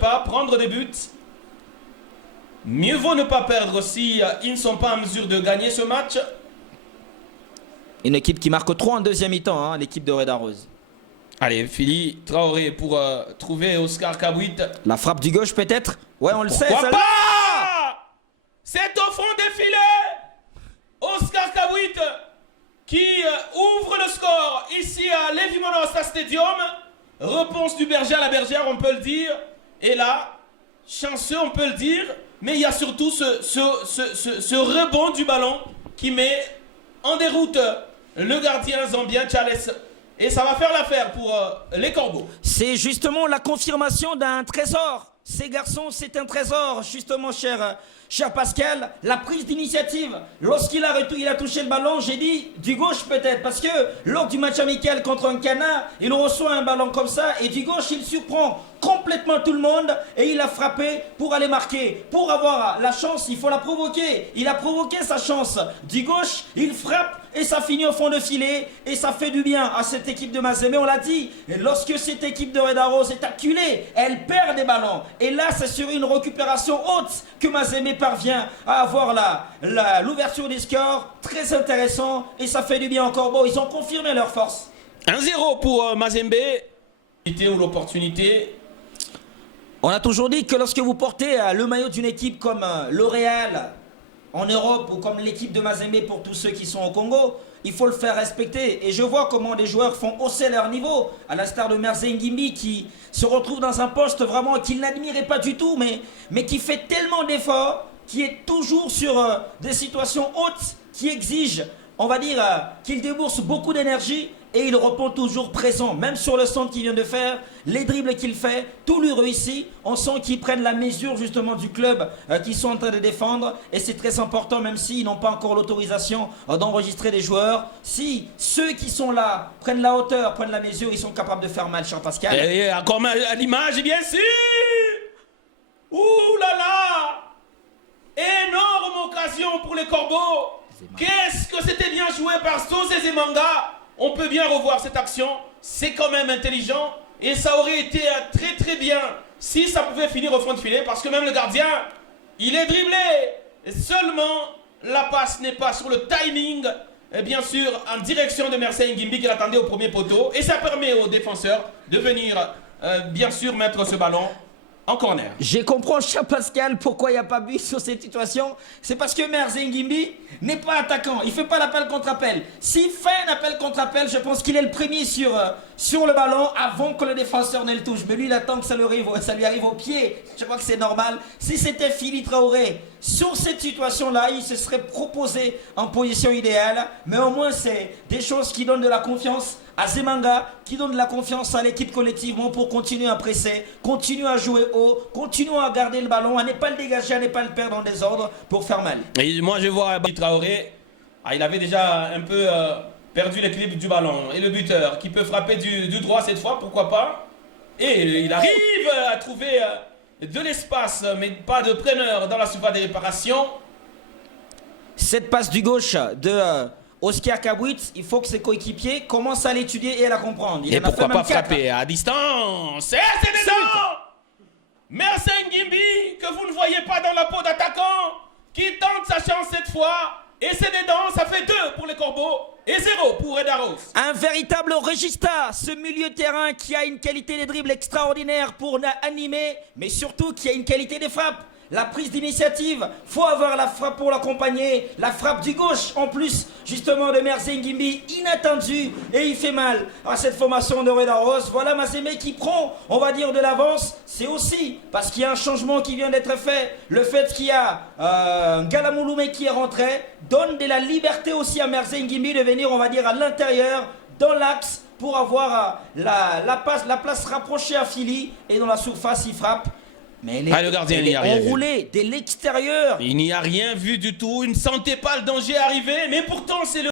Pas prendre des buts. Mieux vaut ne pas perdre si ils ne sont pas en mesure de gagner ce match. Une équipe qui marque trop en deuxième mi-temps, hein, l'équipe de Red Arrows. Allez, Philly Traoré pour trouver Oscar Kabouit. La frappe du gauche peut-être. Ouais, on le sait. Pourquoi pas? C'est au fond des filets. Oscar Kabouit qui ouvre le score ici à Lévi-Monastir Stadium. Réponse du berger à la bergère, on peut le dire. Et là, chanceux, on peut le dire. Mais il y a surtout ce rebond du ballon qui met en déroute le gardien zambien Charles. Et ça va faire l'affaire pour les Corbeaux. C'est justement la confirmation d'un trésor. Ces garçons, c'est un trésor, justement, cher Pascal. La prise d'initiative, lorsqu'il a touché le ballon, j'ai dit du gauche peut-être, parce que lors du match amical contre un Cana, il reçoit un ballon comme ça, et du gauche, il surprend complètement tout le monde, et il a frappé pour aller marquer. Pour avoir la chance, il faut la provoquer. Il a provoqué sa chance. Du gauche, il frappe, et ça finit au fond de filet, et ça fait du bien à cette équipe de Mazembe, on l'a dit. Et lorsque cette équipe de Red Arrows est acculée, elle perd des ballons. Et là, c'est sur une récupération haute que Mazembe parvient à avoir l'ouverture des scores. Très intéressant, et ça fait du bien encore. Bon, ils ont confirmé leur force. 1-0 pour Mazembe. Ou l'opportunité. On a toujours dit que lorsque vous portez le maillot d'une équipe comme le Real en Europe ou comme l'équipe de Mazembe pour tous ceux qui sont au Congo, il faut le faire respecter. Et je vois comment des joueurs font hausser leur niveau, à l'instar de Merze Ngimbi qui se retrouve dans un poste vraiment qu'il n'admirait pas du tout, mais qui fait tellement d'efforts, qui est toujours sur des situations hautes, qui exigent, on va dire, qu'il débourse beaucoup d'énergie. Et il répond toujours présent, même sur le centre qu'il vient de faire, les dribbles qu'il fait, tout lui réussit. On sent qu'ils prennent la mesure justement du club qu'ils sont en train de défendre. Et c'est très important, même s'ils n'ont pas encore l'autorisation d'enregistrer des joueurs. Si ceux qui sont là prennent la hauteur, prennent la mesure, ils sont capables de faire mal, cher Pascal. Et encore à l'image, bien sûr. Ouh là là. Énorme occasion pour les Corbeaux. Qu'est-ce que c'était bien joué par Sosé Zemanga. On peut bien revoir cette action, c'est quand même intelligent et ça aurait été très très bien si ça pouvait finir au fond de filet parce que même le gardien, il est dribblé. Et seulement la passe n'est pas sur le timing, et bien sûr en direction de Merze Ngimbi qui l'attendait au premier poteau et ça permet aux défenseurs de venir bien sûr mettre ce ballon en corner. Je comprends, cher Pascal, pourquoi il n'y a pas but sur cette situation. C'est parce que Merze Ngimbi n'est pas attaquant. Il ne fait pas l'appel contre appel. S'il fait un appel contre appel, je pense qu'il est le premier sur le ballon avant que le défenseur ne le touche. Mais lui, il attend que ça lui arrive au pied. Je crois que c'est normal. Si c'était Philly Traoré, sur cette situation-là, il se serait proposé en position idéale. Mais au moins, c'est des choses qui donnent de la confiance à Zemanga, qui donne de la confiance à l'équipe collectivement pour continuer à presser, continuer à jouer haut, continuer à garder le ballon, à ne pas le dégager, à ne pas le perdre en désordre pour faire mal. Et moi je vois Traoré, il avait déjà un peu perdu l'équilibre du ballon. Et le buteur qui peut frapper du droit cette fois, pourquoi pas. Et il arrive à trouver de l'espace, mais pas de preneur dans la surface des réparations. Cette passe du gauche de Oscar Kabouit, il faut que ses coéquipiers commencent à l'étudier et à la comprendre. Et pourquoi pas frapper à distance. C'est dedans. Merze Ngimbi, que vous ne voyez pas dans la peau d'attaquant, qui tente sa chance cette fois. Et c'est dedans, ça fait 2 pour les Corbeaux et 0 pour Red Arrows. Un véritable regista, ce milieu de terrain qui a une qualité de dribble extraordinaire pour animer, mais surtout qui a une qualité de frappe. La prise d'initiative, faut avoir la frappe pour l'accompagner, la frappe du gauche en plus justement de Merze Ngimbi, inattendu et il fait mal à cette formation de Red Arrows. Voilà Mazembe qui prend, on va dire, de l'avance. C'est aussi parce qu'il y a un changement qui vient d'être fait. Le fait qu'il y a Galamouloumé qui est rentré donne de la liberté aussi à Merze Ngimbi de venir, on va dire, à l'intérieur, dans l'axe, pour avoir la place rapprochée à Philly et dans la surface il frappe. Mais le gardien n'y a rien enroulé dès l'extérieur. Il n'y a rien vu du tout. Il ne sentait pas le danger arriver. Mais pourtant, c'est le